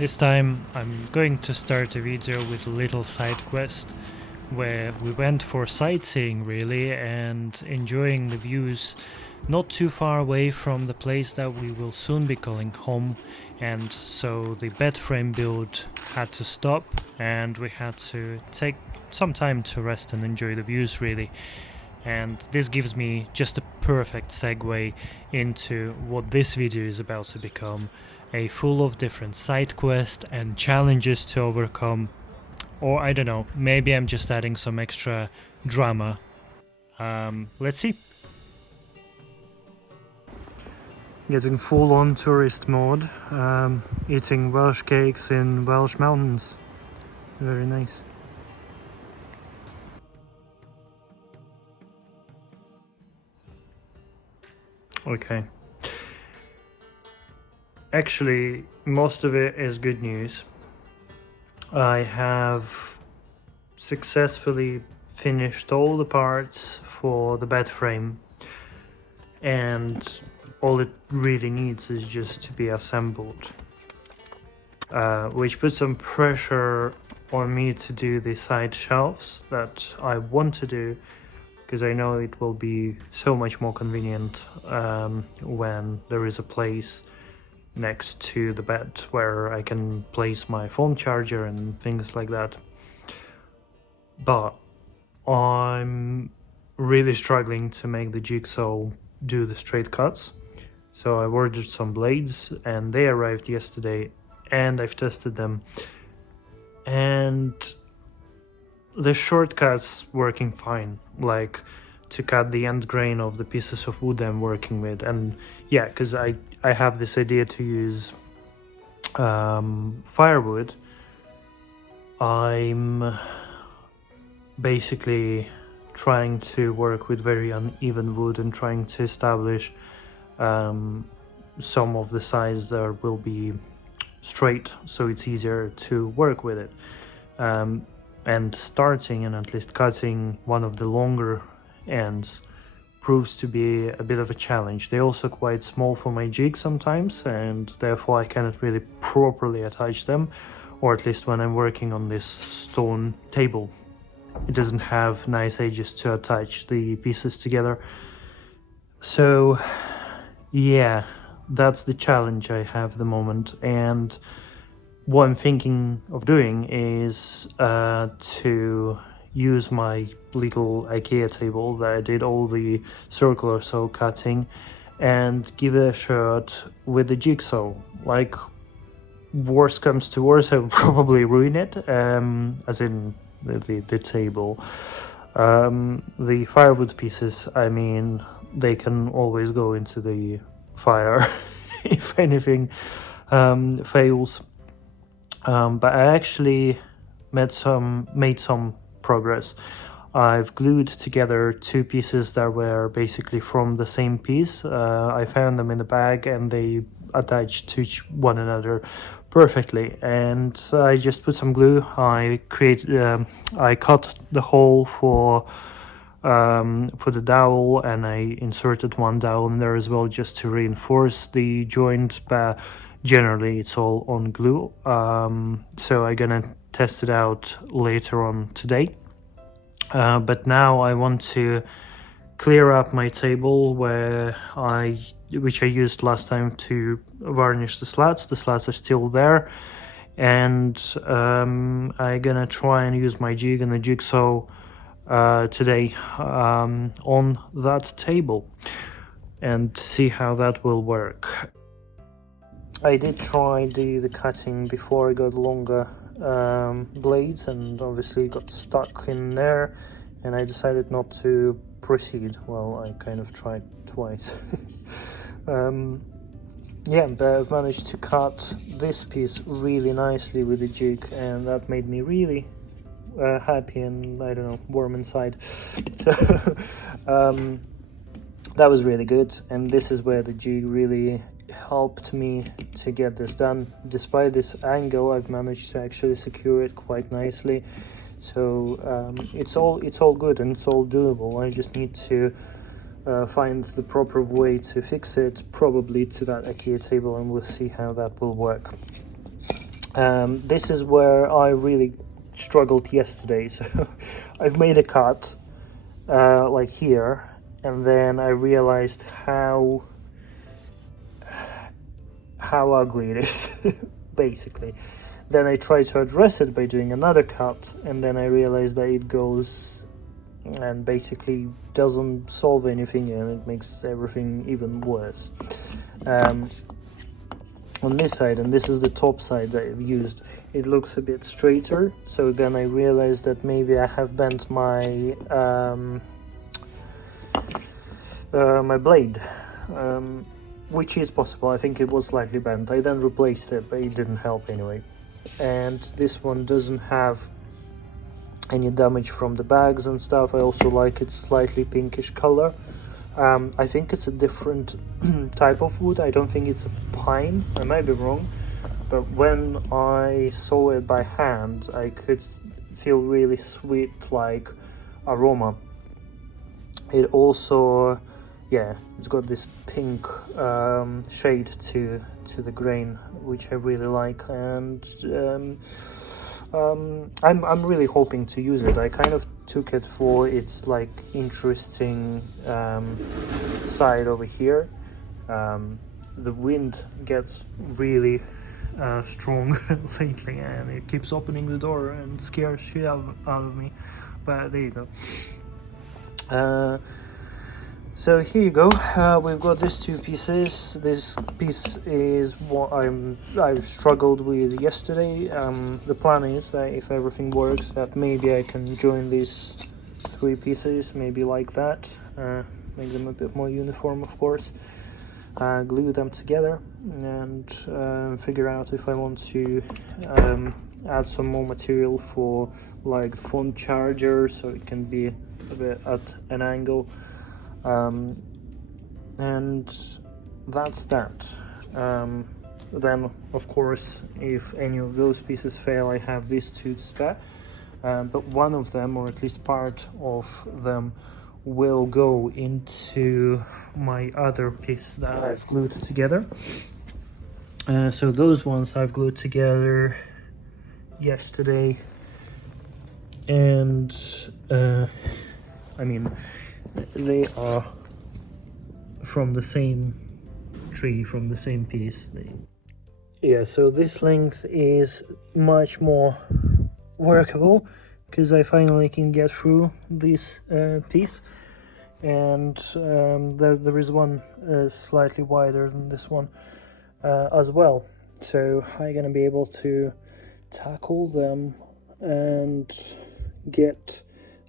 This time I'm going to start a video with a little side quest where we went for sightseeing really and enjoying the views not too far away from the place that we will soon be calling home, and so the bed frame build had to stop and we had to take some time to rest and enjoy the views really. And this gives me just a perfect segue into what this video is about to become, a full of different side quests and challenges to overcome. Or I don't know, maybe I'm just adding some extra drama. Let's see. Getting full on tourist mode, eating Welsh cakes in Welsh mountains. Very nice. Okay. Actually, most of it is good news. I have successfully finished all the parts for the bed frame, and all it really needs is just to be assembled, which puts some pressure on me to do the side shelves that I want to do, because I know it will be so much more convenient when there is a place next to the bed where I can place my phone charger and things like that. But I'm really struggling to make the jigsaw do the straight cuts, so I ordered some blades and they arrived yesterday and I've tested them, and the shortcuts working fine, like to cut the end grain of the pieces of wood I'm working with. And yeah, because I have this idea to use firewood. I'm basically trying to work with very uneven wood and trying to establish some of the sides that will be straight, so it's easier to work with it. And starting and at least cutting one of the longer ends proves to be a bit of a challenge. They're also quite small for my jig sometimes, and therefore I cannot really properly attach them, or at least when I'm working on this stone table, it doesn't have nice edges to attach the pieces together. So yeah, that's the challenge I have at the moment. And what I'm thinking of doing is to use my little IKEA table that I did all the circular saw cutting and give it a shot with the jigsaw. Like, worst comes to worst, I will probably ruin it, as in the table. The firewood pieces, I mean, they can always go into the fire if anything fails. But I actually made some progress. I've glued together two pieces that were basically from the same piece. I found them in the bag and they attached to one another perfectly, and I just put some glue. I cut the hole for the dowel, and I inserted one dowel in there as well just to reinforce the joint, but generally it's all on glue. So I'm gonna test it out later on today, but now I want to clear up my table which I used last time to varnish the slats. The slats are still there, and I'm gonna try and use my jig and the jigsaw today on that table and see how that will work. I did try the cutting before I got longer blades, and obviously got stuck in there, and I decided not to proceed. Well, I kind of tried twice. Yeah, but I've managed to cut this piece really nicely with the jig, and that made me really happy and, I don't know, warm inside. So that was really good, and this is where the jig really helped me to get this done. Despite this angle, I've managed to actually secure it quite nicely. So it's all good and it's all doable. I just need to find the proper way to fix it, probably to that IKEA table, and we'll see how that will work. This is where I really struggled yesterday. So I've made a cut like here, and then I realized how ugly it is basically. Then I tried to address it by doing another cut, and then I realized that it goes and basically doesn't solve anything, and it makes everything even worse. On this side, and this is the top side that I've used, it looks a bit straighter. So then I realized that maybe I have bent my my blade, which is possible. I think it was slightly bent. I then replaced it, but it didn't help anyway. And this one doesn't have any damage from the bags and stuff. I also like its slightly pinkish color. I think it's a different type of wood. I don't think it's a pine. I might be wrong, but when I saw it by hand, I could feel really sweet, like aroma. It also, yeah, it's got this pink shade to the grain, which I really like, and I'm really hoping to use it. I kind of took it for its like interesting side over here. The wind gets really strong lately, and it keeps opening the door and scares shit out of me. But there you go. So here you go. We've got these two pieces. This piece is what I struggled with yesterday. The plan is that if everything works, that maybe I can join these three pieces, maybe like that, make them a bit more uniform, of course. Glue them together and figure out if I want to add some more material for like the phone charger, so it can be a bit at an angle. And that's that. Then of course, if any of those pieces fail, I have these two to spare, but one of them, or at least part of them, will go into my other piece that I've glued together. So those ones I've glued together yesterday, and I mean, they are from the same tree, from the same piece. Yeah, so this length is much more workable because I finally can get through this piece, and there is one slightly wider than this one as well, so I'm gonna be able to tackle them and get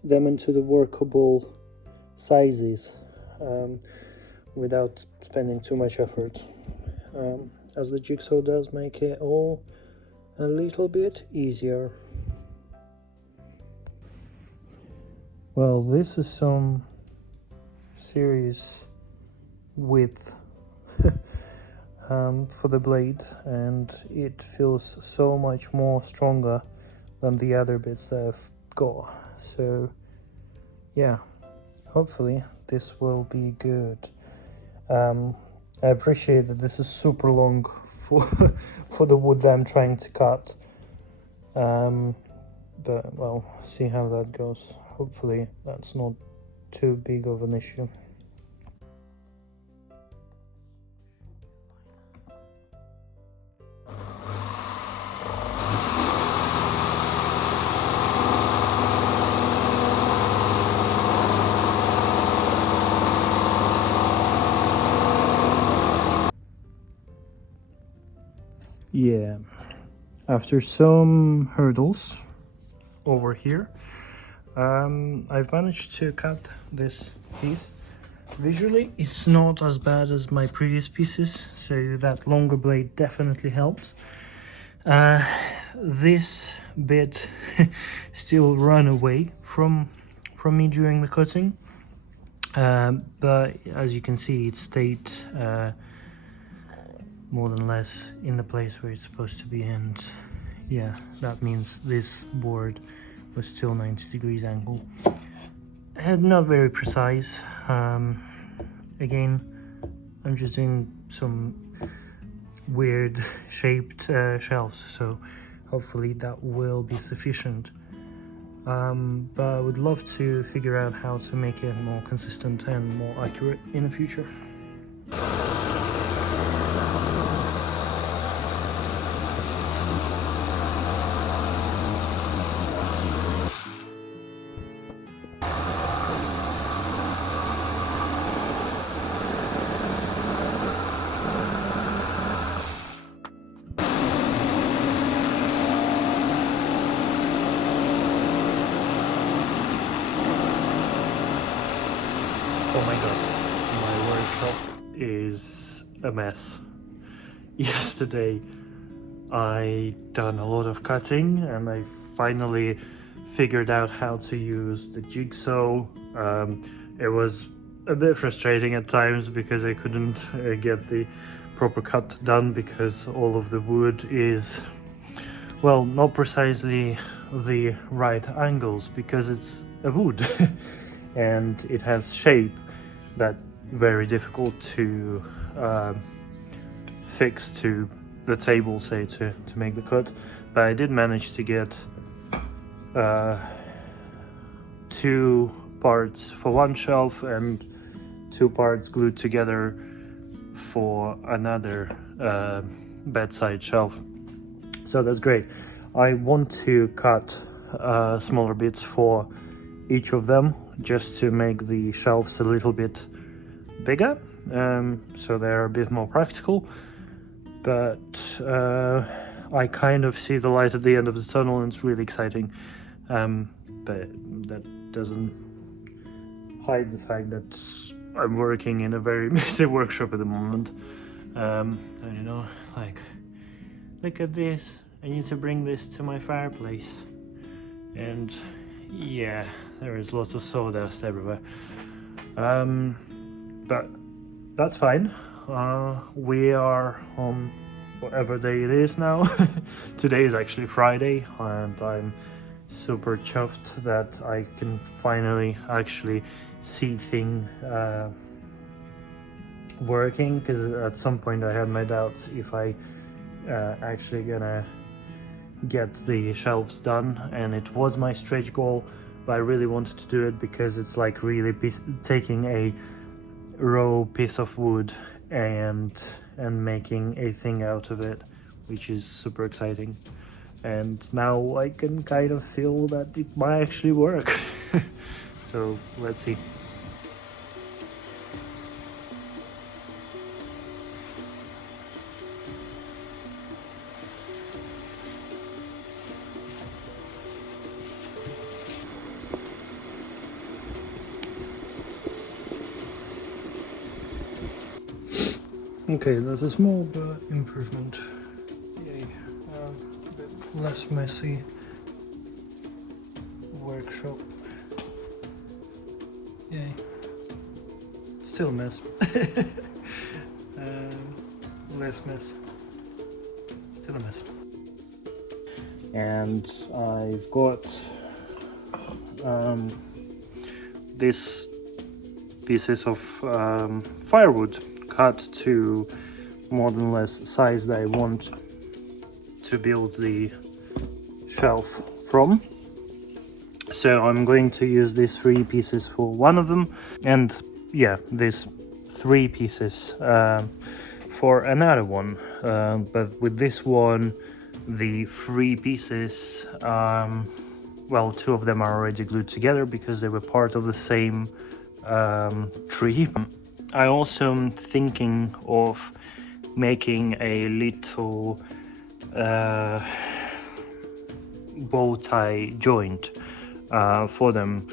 them into the workable sizes without spending too much effort, as the jigsaw does make it all a little bit easier. Well, this is some serious width for the blade, and it feels so much more stronger than the other bits that I've got. So yeah, hopefully this will be good. I appreciate that this is super long for for the wood that I'm trying to cut, but well, see how that goes. Hopefully that's not too big of an issue. Yeah, after some hurdles over here, I've managed to cut this piece. Visually, it's not as bad as my previous pieces, so that longer blade definitely helps. This bit still ran away from me during the cutting, but as you can see, it stayed more than less in the place where it's supposed to be, and yeah, that means this board was still 90 degrees angle. Not very precise. Again, I'm just doing some weird shaped shelves, so hopefully that will be sufficient. But I would love to figure out how to make it more consistent and more accurate in the future. Oh my god, my workshop is a mess. Yesterday I done a lot of cutting and I finally figured out how to use the jigsaw. It was a bit frustrating at times because I couldn't get the proper cut done because all of the wood is, well, not precisely the right angles because it's a wood and it has shape that very difficult to fix to the table, say, to make the cut. But I did manage to get 2 parts for one shelf and 2 parts glued together for another bedside shelf, so that's great. I want to cut smaller bits for each of them just to make the shelves a little bit bigger, so they're a bit more practical. But I kind of see the light at the end of the tunnel and it's really exciting. But that doesn't hide the fact that I'm working in a very messy workshop at the moment. And you know, like, look at this, I need to bring this to my fireplace. And yeah, there is lots of sawdust everywhere. But that's fine. We are on whatever day it is now. Today is actually Friday and I'm super chuffed that I can finally actually see things working, because at some point I had my doubts if I actually gonna get the shelves done, and it was my stretch goal, but I really wanted to do it because it's like really taking a raw piece of wood and making a thing out of it, which is super exciting. And now I can kind of feel that it might actually work. So let's see. Okay, that's a small but improvement. Yay. A bit less messy workshop. Yay. Still a mess. Less mess. Still a mess. And I've got these pieces of firewood cut to more than less size that I want to build the shelf from. So I'm going to use these 3 pieces for one of them, and yeah, these 3 pieces for another one. But with this one, the 3 pieces, well, 2 of them are already glued together because they were part of the same tree. I also am thinking of making a little bow tie joint for them,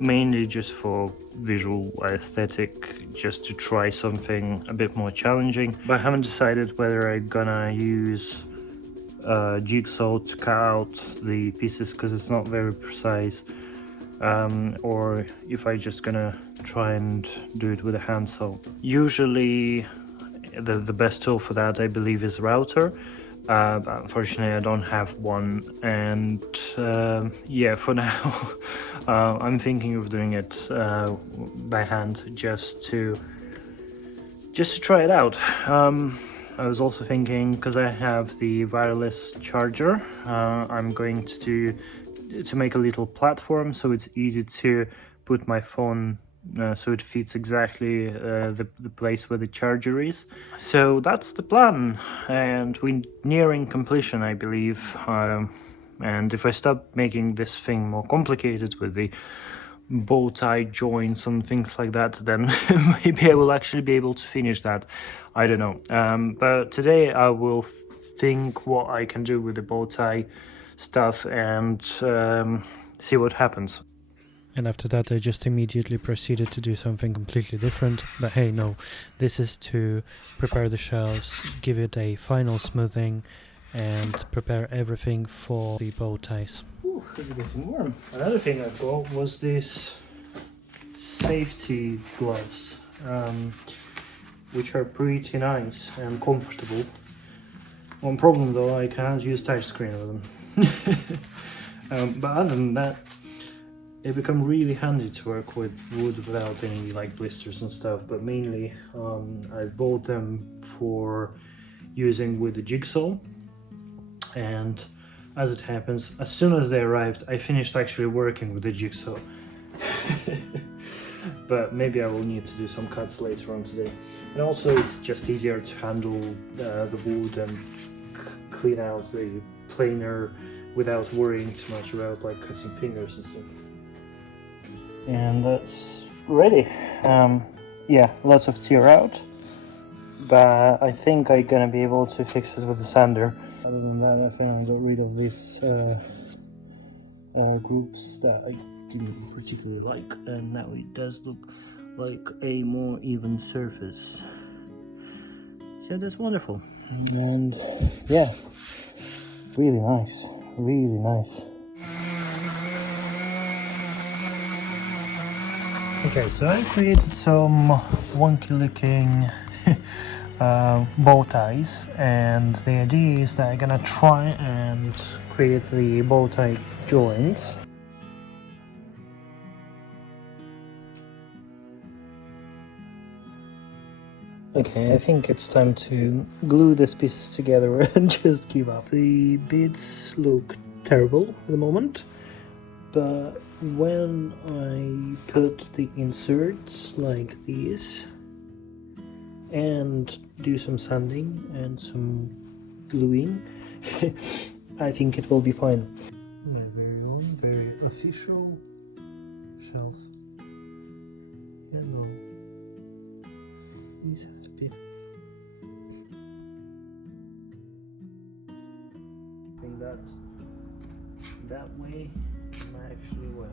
mainly just for visual aesthetic, just to try something a bit more challenging. But I haven't decided whether I'm gonna use jigsaw to cut out the pieces because it's not very precise, or if I just gonna try and do it with a handsaw. Usually the best tool for that, I believe, is router, but unfortunately I don't have one, and yeah, for now I'm thinking of doing it by hand just to try it out. I was also thinking, because I have the wireless charger, I'm going to make a little platform so it's easy to put my phone so it fits exactly the place where the charger is. So that's the plan, and we're nearing completion, I believe. And if I stop making this thing more complicated with the bow tie joints and things like that, then maybe I will actually be able to finish that. I don't know. But today I will think what I can do with the bow tie stuff and see what happens. And after that I just immediately proceeded to do something completely different. But hey, no, this is to prepare the shelves, give it a final smoothing, and prepare everything for the bow ties. Ooh, it's getting warm. Another thing I got was these safety gloves, which are pretty nice and comfortable. One problem though, I cannot use touchscreen with them. But other than that, they become really handy to work with wood without any like blisters and stuff. But mainly, I bought them for using with the jigsaw. And as it happens, as soon as they arrived, I finished actually working with the jigsaw. But maybe I will need to do some cuts later on today. And also it's just easier to handle the wood and clean out the planer without worrying too much about like cutting fingers and stuff. And that's ready. Yeah, lots of tear out, but I think I'm gonna be able to fix it with the sander. Other than that, I finally got rid of these groups that I didn't particularly like, and now it does look like a more even surface. So that's wonderful. And yeah, really nice, really nice. Okay, so I created some wonky looking bow ties, and the idea is that I'm gonna try and create the bow tie joints. Okay, I think it's time to glue these pieces together and just give up. The bits look terrible at the moment, but when I put the inserts like these and do some sanding and some gluing, I think it will be fine. My very own, very official shelf. Hello. He's happy. I think that way might actually work.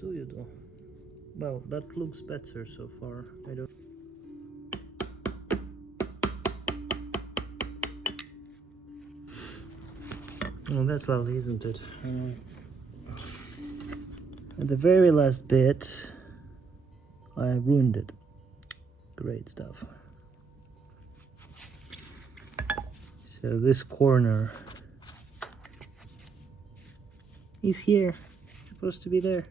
Do you though? Well, that looks better so far. I don't. Oh, that's lovely, isn't it? At the very last bit, I ruined it. Great stuff. So this corner is here. It's supposed to be there.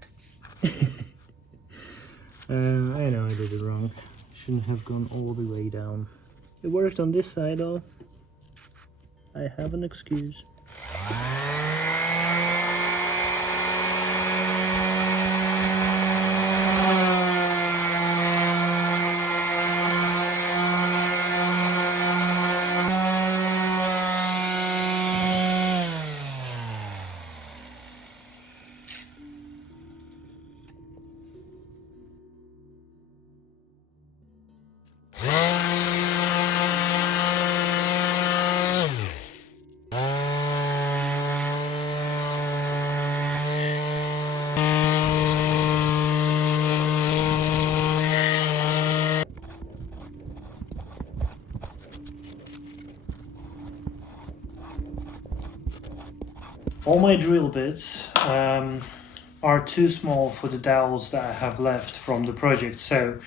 I know I did it wrong. Shouldn't have gone all the way down. It worked on this side though. I have an excuse. All my drill bits are too small for the dowels that I have left from the project, so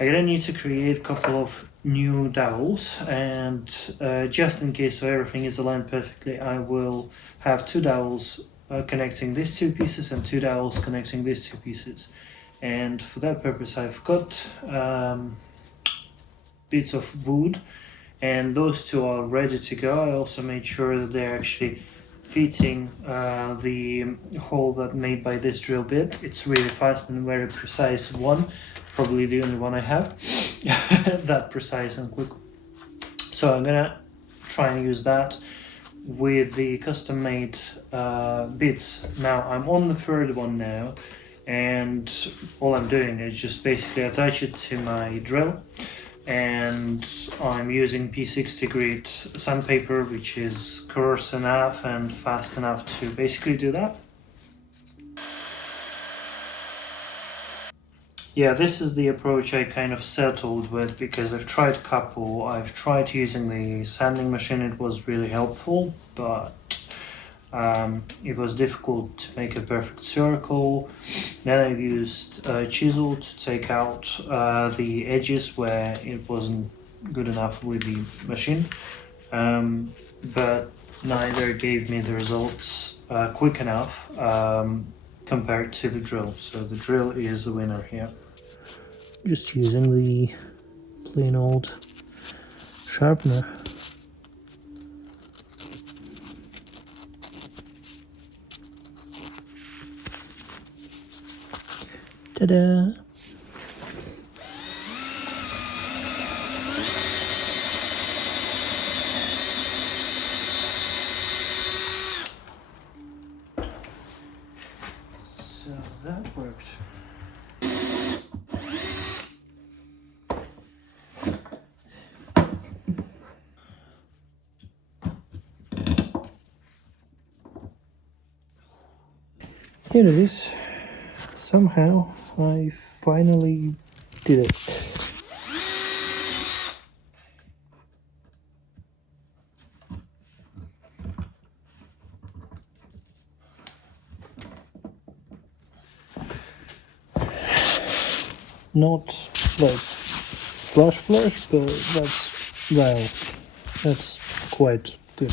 I'm gonna need to create a couple of new dowels, and just in case so everything is aligned perfectly, I will have two dowels connecting these two pieces and two dowels connecting these two pieces. And for that purpose I've got bits of wood, and those two are ready to go. I also made sure that they're actually fitting the hole that made by this drill bit. It's really fast and very precise one, probably the only one I have that precise and quick. So I'm gonna try and use that with the custom made bits. Now I'm on the third one now, and all I'm doing is just basically attach it to my drill, and I'm using P60 grit sandpaper, which is coarse enough and fast enough to basically do that. Yeah, this is the approach I kind of settled with, because I've tried a couple. I've tried using the sanding machine, it was really helpful, but it was difficult to make a perfect circle. Then I've used a chisel to take out the edges where it wasn't good enough with the machine, but neither gave me the results quick enough compared to the drill. So the drill is the winner here. Just using the plain old sharpener. Ta-da! So that worked. Here it is. Somehow I finally did it. Not like flush, but that's quite good.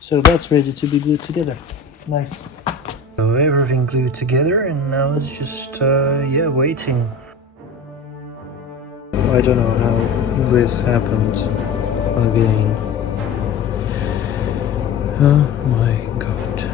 So that's ready to be glued together. Nice. So everything glued together, and now it's just waiting. I don't know how this happened again. Oh my god.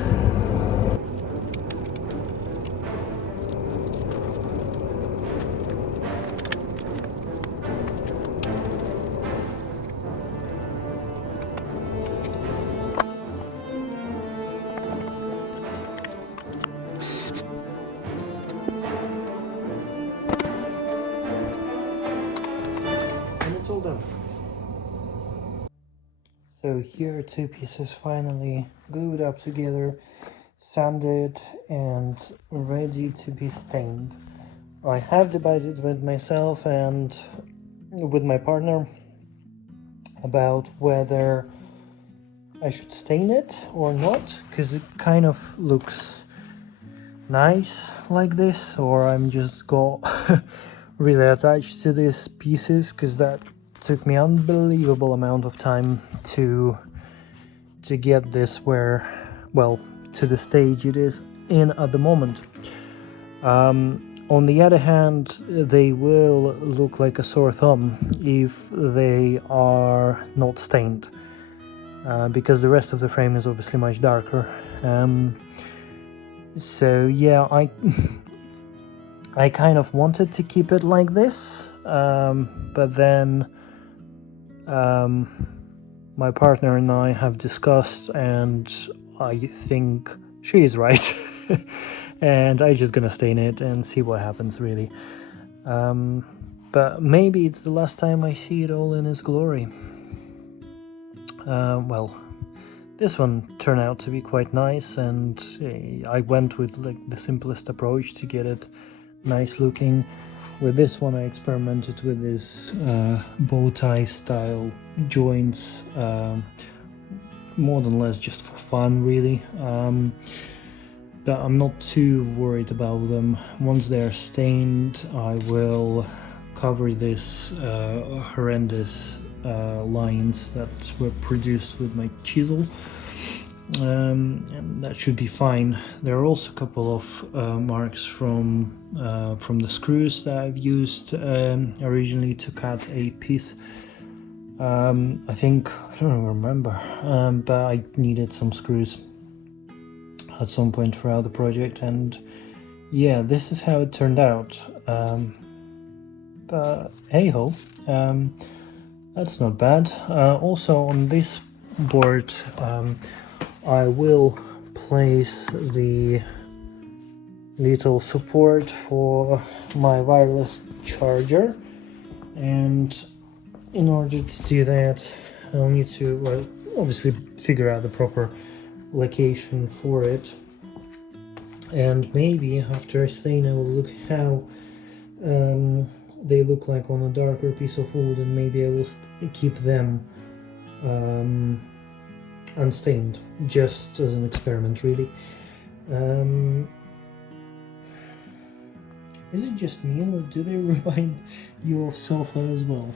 And it's all done. So here are two pieces finally glued up together, sanded and ready to be stained. I have debated with myself and with my partner about whether I should stain it or not, because it kind of looks nice like this, or I'm just got really attached to these pieces, because that took me unbelievable amount of time to get this where, well, to the stage it is in at the moment. On the other hand, they will look like a sore thumb if they are not stained, because the rest of the frame is obviously much darker. So yeah, I kind of wanted to keep it like this, but then my partner and I have discussed, and I think she is right. And I'm just gonna stain it and see what happens, really. But maybe it's the last time I see it all in its glory. Well, this one turned out to be quite nice, and I went with like the simplest approach to get it nice looking. With this one I experimented with this bow tie style joints, more than less just for fun, really. But I'm not too worried about them. Once they're stained, I will cover this horrendous lines that were produced with my chisel, and that should be fine. There are also a couple of marks from the screws that I've used originally to cut a piece. I think, I don't remember, but I needed some screws at some point throughout the project, and yeah, this is how it turned out. But hey ho, that's not bad. Also on this board, I will place the little support for my wireless charger, and in order to do that, I'll need to, well, obviously figure out the proper location for it, and maybe after I stain I will look how they look like on a darker piece of wood, and maybe I will keep them unstained, just as an experiment, really. Is it just me, or do they remind you of sofa as well?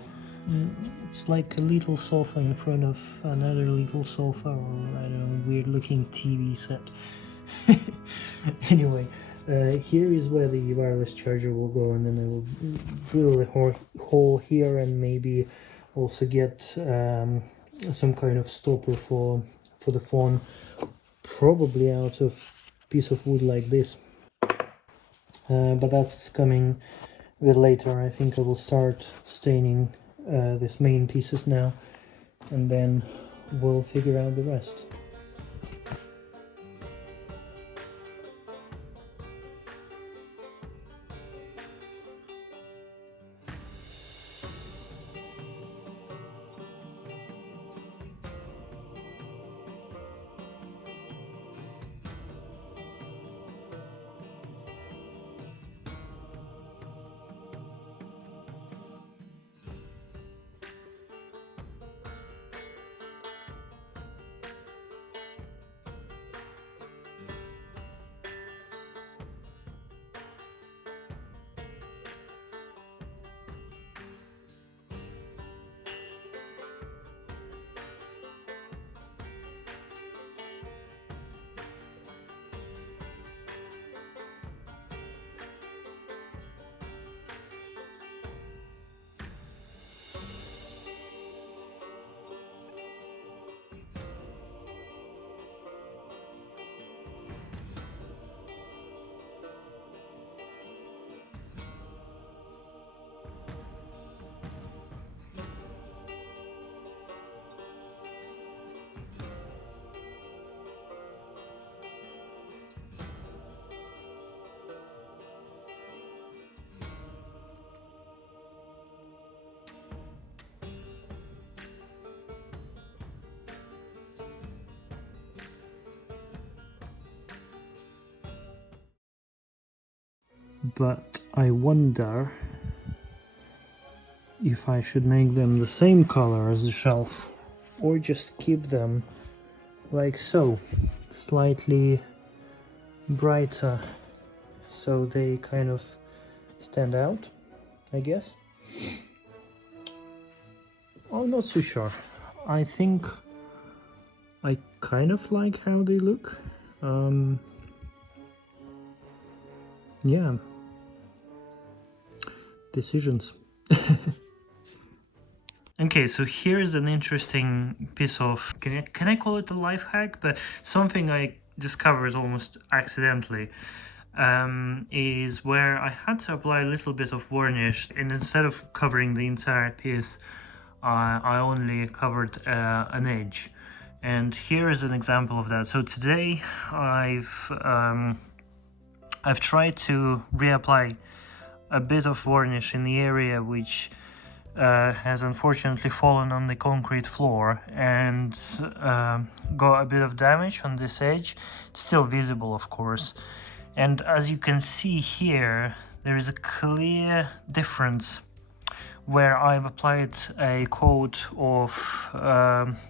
It's like a little sofa in front of another little sofa, or I don't know, weird looking TV set. Anyway, here is where the wireless charger will go, and then I will drill a hole here, and maybe also get some kind of stopper for the phone, probably out of a piece of wood like this. But that's coming a bit later. I think I will start staining these main pieces now, and then we'll figure out the rest. But I wonder if I should make them the same color as the shelf, or just keep them like so, slightly brighter, so they kind of stand out, I guess. I'm not too sure. I think I kind of like how they look. Yeah. Decisions. Okay, so here's an interesting piece of, can I call it a life hack? But something I discovered almost accidentally, is where I had to apply a little bit of varnish, and instead of covering the entire piece, I only covered an edge. And here is an example of that. So today I've tried to reapply a bit of varnish in the area which has unfortunately fallen on the concrete floor and got a bit of damage on this edge. It's still visible, of course, and as you can see here, there is a clear difference where I've applied a coat of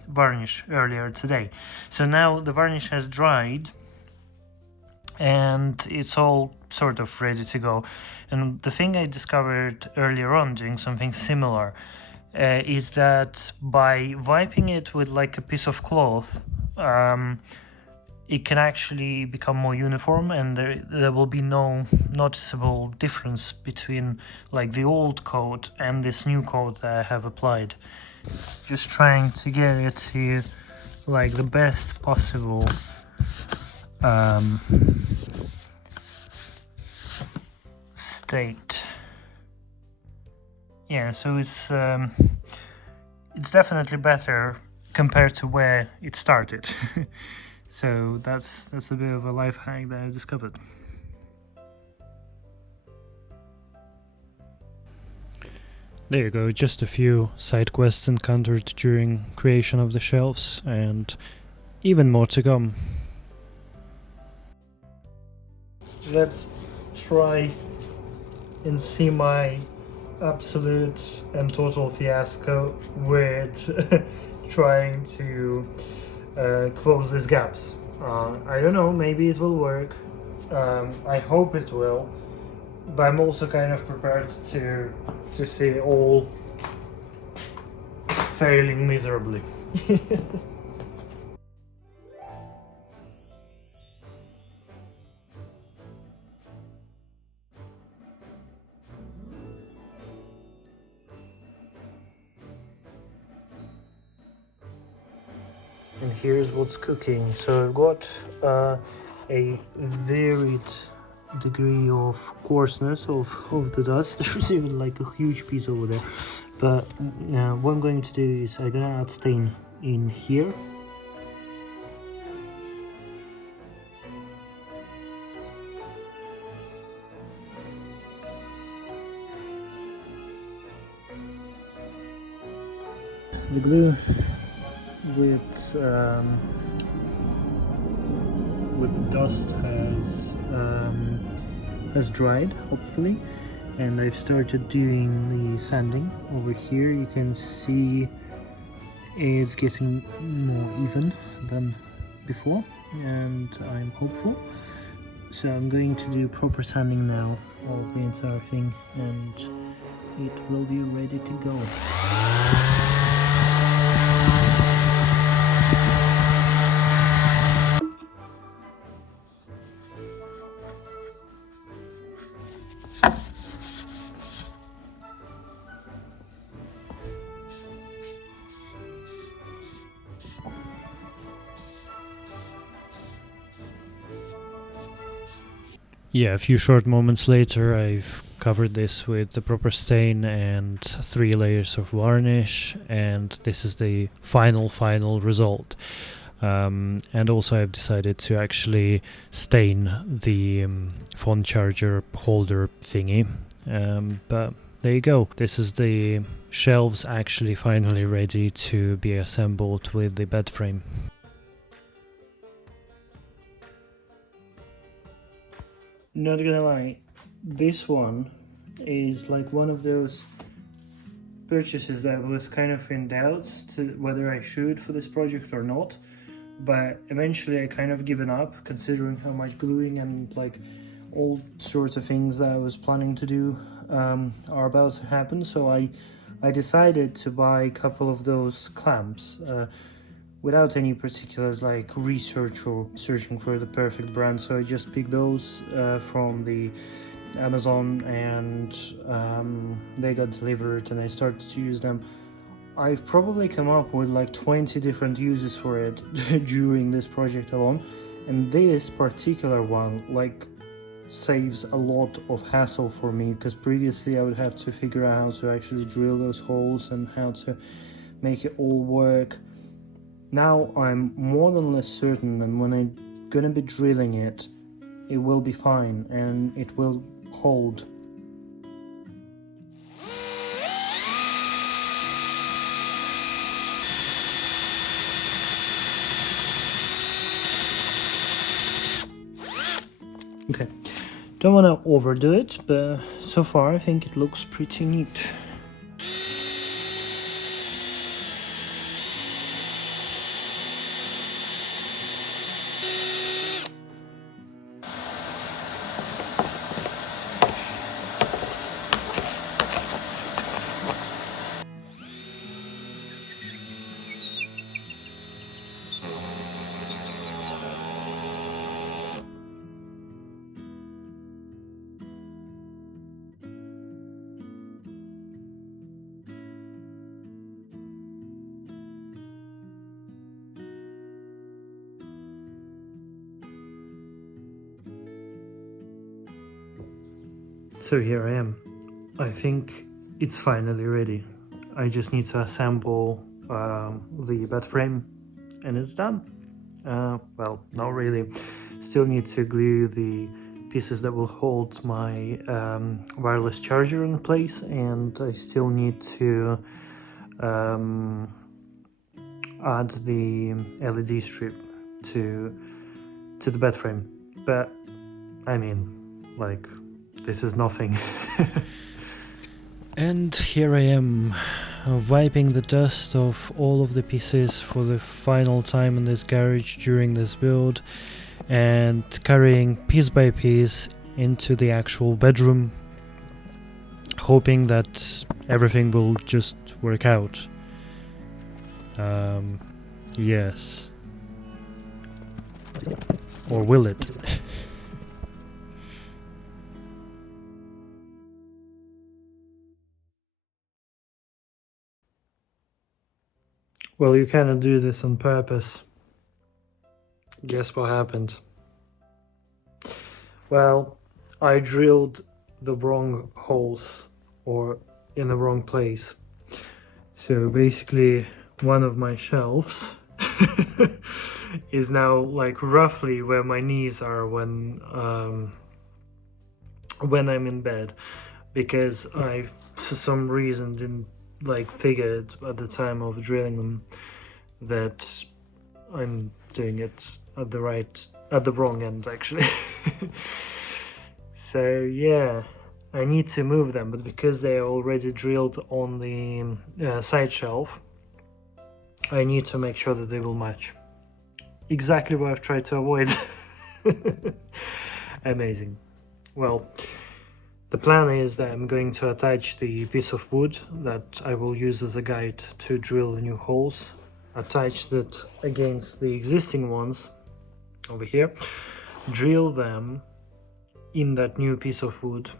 varnish earlier today. So now the varnish has dried and it's all sort of ready to go. And the thing I discovered earlier on doing something similar is that by wiping it with like a piece of cloth, it can actually become more uniform, and there will be no noticeable difference between like the old coat and this new coat that I have applied. Just trying to get it to like the best possible state. Yeah, so it's definitely better compared to where it started. So that's a bit of a life hack that I discovered. There you go, just a few side quests encountered during creation of the shelves, and even more to come. Let's try and see my absolute and total fiasco with trying to close these gaps. I don't know, maybe it will work. I hope it will, but I'm also kind of prepared to see it all failing miserably. And here's what's cooking. So I've got a varied degree of coarseness of the dust. There's even like a huge piece over there. But what I'm going to do is I'm gonna add stain in here. The glue with the dust has dried, hopefully, and I've started doing the sanding. Over here you can see it's getting more even than before, and I'm hopeful. So I'm going to do proper sanding now of the entire thing, and it will be ready to go. Yeah, a few short moments later I've covered this with the proper stain and 3 layers of varnish, and this is the final result. And also I've decided to actually stain the phone charger holder thingy, but there you go. This is the shelves actually finally ready to be assembled with the bed frame. Not gonna lie, this one is like one of those purchases that was kind of in doubts to whether I should for this project or not, but eventually I kind of given up, considering how much gluing and like all sorts of things that I was planning to do are about to happen. So I decided to buy a couple of those clamps without any particular like research or searching for the perfect brand. So I just picked those from the Amazon, and they got delivered and I started to use them. I've probably come up with like 20 different uses for it during this project alone, and this particular one like saves a lot of hassle for me, because previously I would have to figure out how to actually drill those holes and how to make it all work. Now I'm more than less certain that when I'm gonna be drilling it, it will be fine and it will hold. Okay, don't want to overdo it, but so far I think it looks pretty neat. So here I am. I think it's finally ready. I just need to assemble the bed frame and it's done. Well, not really. Still need to glue the pieces that will hold my wireless charger in place, and I still need to add the LED strip to the bed frame. But I mean, like, this is nothing. And here I am, wiping the dust off all of the pieces for the final time in this garage during this build, and carrying piece by piece into the actual bedroom, hoping that everything will just work out. Yes. Or will it? Well, you cannot do this on purpose. Guess what happened? Well, I drilled the wrong holes, or in the wrong place. So basically, one of my shelves is now like roughly where my knees are when I'm in bed, because I, for some reason, didn't like figured at the time of drilling them that I'm doing it at the wrong end actually. So yeah, I need to move them, but because they are already drilled on the side shelf, I need to make sure that they will match. Exactly what I've tried to avoid. Amazing. Well, the plan is that I'm going to attach the piece of wood that I will use as a guide to drill the new holes, attach that against the existing ones over here, drill them in that new piece of wood,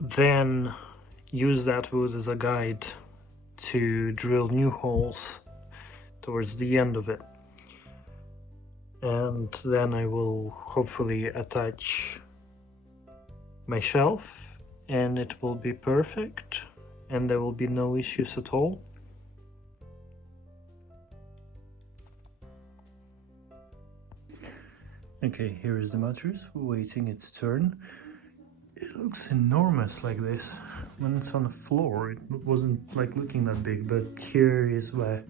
then use that wood as a guide to drill new holes towards the end of it. And then I will hopefully attach my shelf and it will be perfect and there will be no issues at all. Okay, here is the mattress waiting its turn. It looks enormous like this. When it's on the floor it wasn't like looking that big, but here is where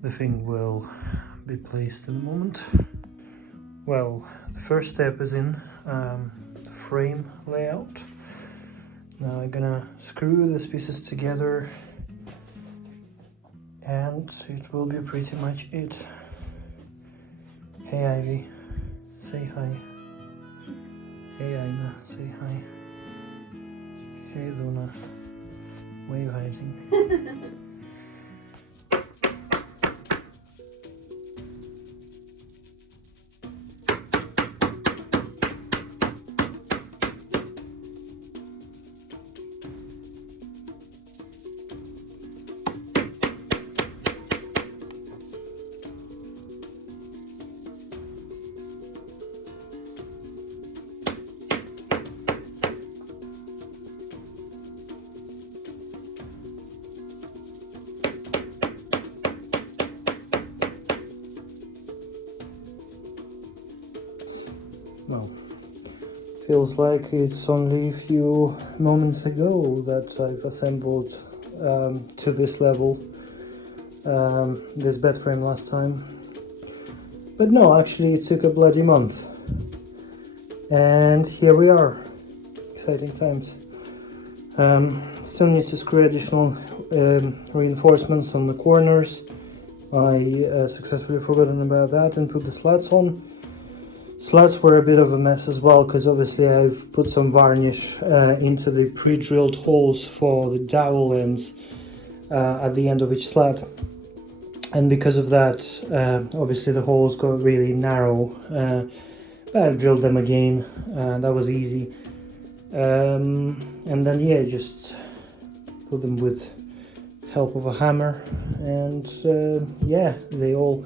the thing will be placed in a moment. Well, the first step is in frame layout. Now I'm gonna screw these pieces together and it will be pretty much it. Hey Ivy, say hi. Hey Aina, say hi. Hey Luna, where are you hiding? Well, feels like it's only a few moments ago that I've assembled to this level this bed frame last time. But no, actually it took a bloody month. And here we are. Exciting times. Still need to screw additional reinforcements on the corners. I successfully forgotten about that and put the slats on. Slats were a bit of a mess as well, because obviously I've put some varnish into the pre-drilled holes for the dowel ends at the end of each slat, and because of that obviously the holes got really narrow, but I've drilled them again. That was easy. And then yeah, just put them with help of a hammer, and yeah, they all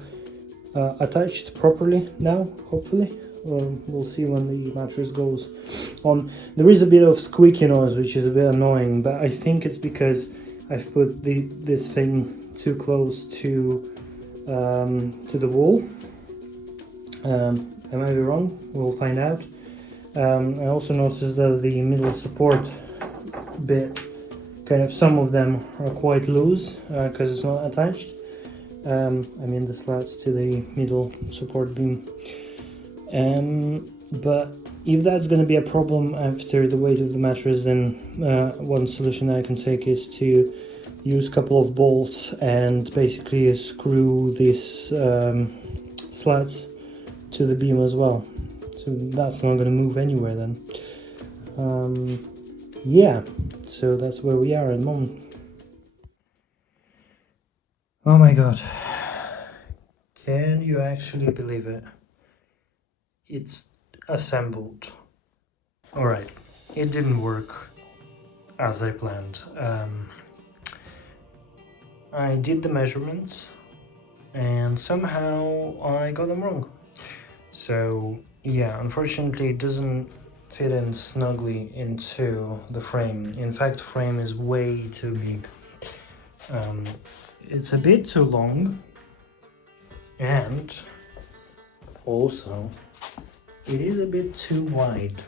attached properly now, hopefully. We'll see when the mattress goes on. There is a bit of squeaky noise, which is a bit annoying, but I think it's because I've put this thing too close to the wall. I might be wrong, we'll find out. I also noticed that the middle support bit, kind of some of them are quite loose because it's not attached. I mean the slats to the middle support beam. But if that's going to be a problem after the weight of the mattress, then one solution I can take is to use a couple of bolts and basically screw these slats to the beam as well. So that's not going to move anywhere then. Yeah, so that's where we are at the moment. Oh my god. Can you actually believe it? It's assembled. Alright, it didn't work as I planned. I did the measurements and somehow I got them wrong. So yeah, unfortunately it doesn't fit in snugly into the frame. In fact, the frame is way too big. It's a bit too long, and also it is a bit too wide.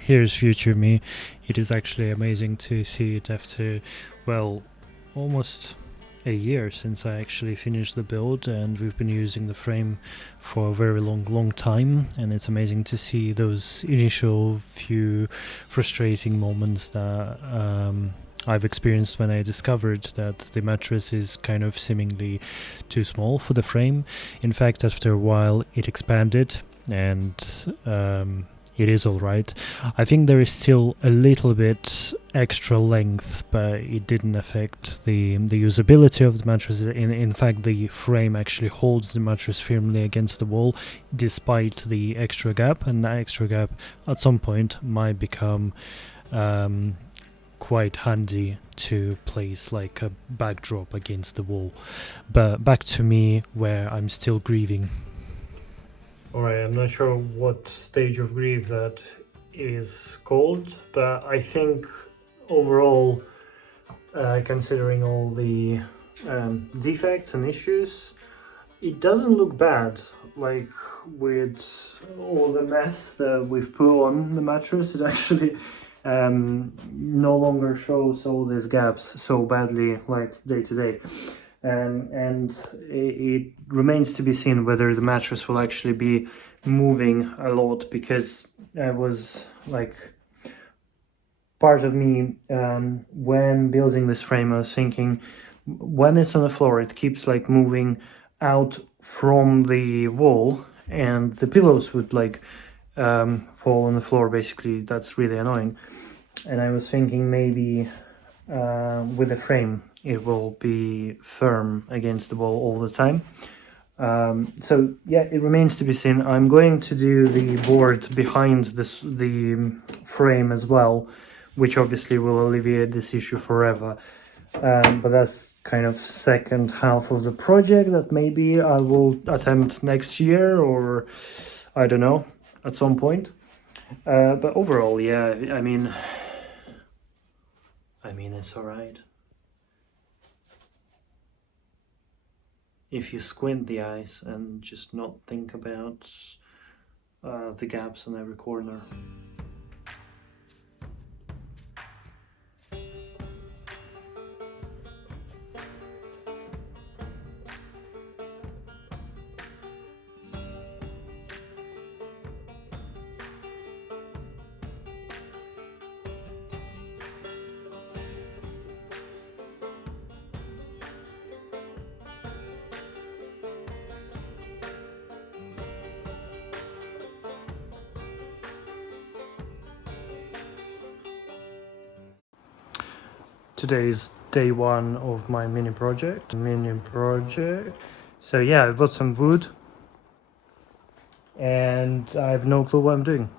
Here's future me. It is actually amazing to see it after, well, almost a year since I actually finished the build, and we've been using the frame for a very long time, and it's amazing to see those initial few frustrating moments that I've experienced when I discovered that the mattress is kind of seemingly too small for the frame. In fact, after a while it expanded, and it is alright. I think there is still a little bit extra length, but it didn't affect the usability of the mattress. In fact, the frame actually holds the mattress firmly against the wall despite the extra gap, and that extra gap at some point might become quite handy to place like a backdrop against the wall. But back to me, where I'm still grieving. Alright, I'm not sure what stage of grief that is called, but I think overall, considering all the defects and issues, it doesn't look bad. Like, with all the mess that we've put on the mattress, it actually no longer shows all these gaps so badly, like day to day. And it remains to be seen whether the mattress will actually be moving a lot, because I was like, part of me when building this frame, I was thinking when it's on the floor it keeps like moving out from the wall, and the pillows would like fall on the floor. Basically, that's really annoying. And I was thinking maybe with the frame it will be firm against the wall all the time. So yeah, it remains to be seen. I'm going to do the board behind the frame as well, which obviously will alleviate this issue forever. But that's kind of second half of the project that maybe I will attempt next year, or I don't know, at some point. But overall, yeah, I mean it's alright. If you squint the eyes and just not think about the gaps on every corner. Today is day one of my mini project. So yeah, I've got some wood and I have no clue what I'm doing.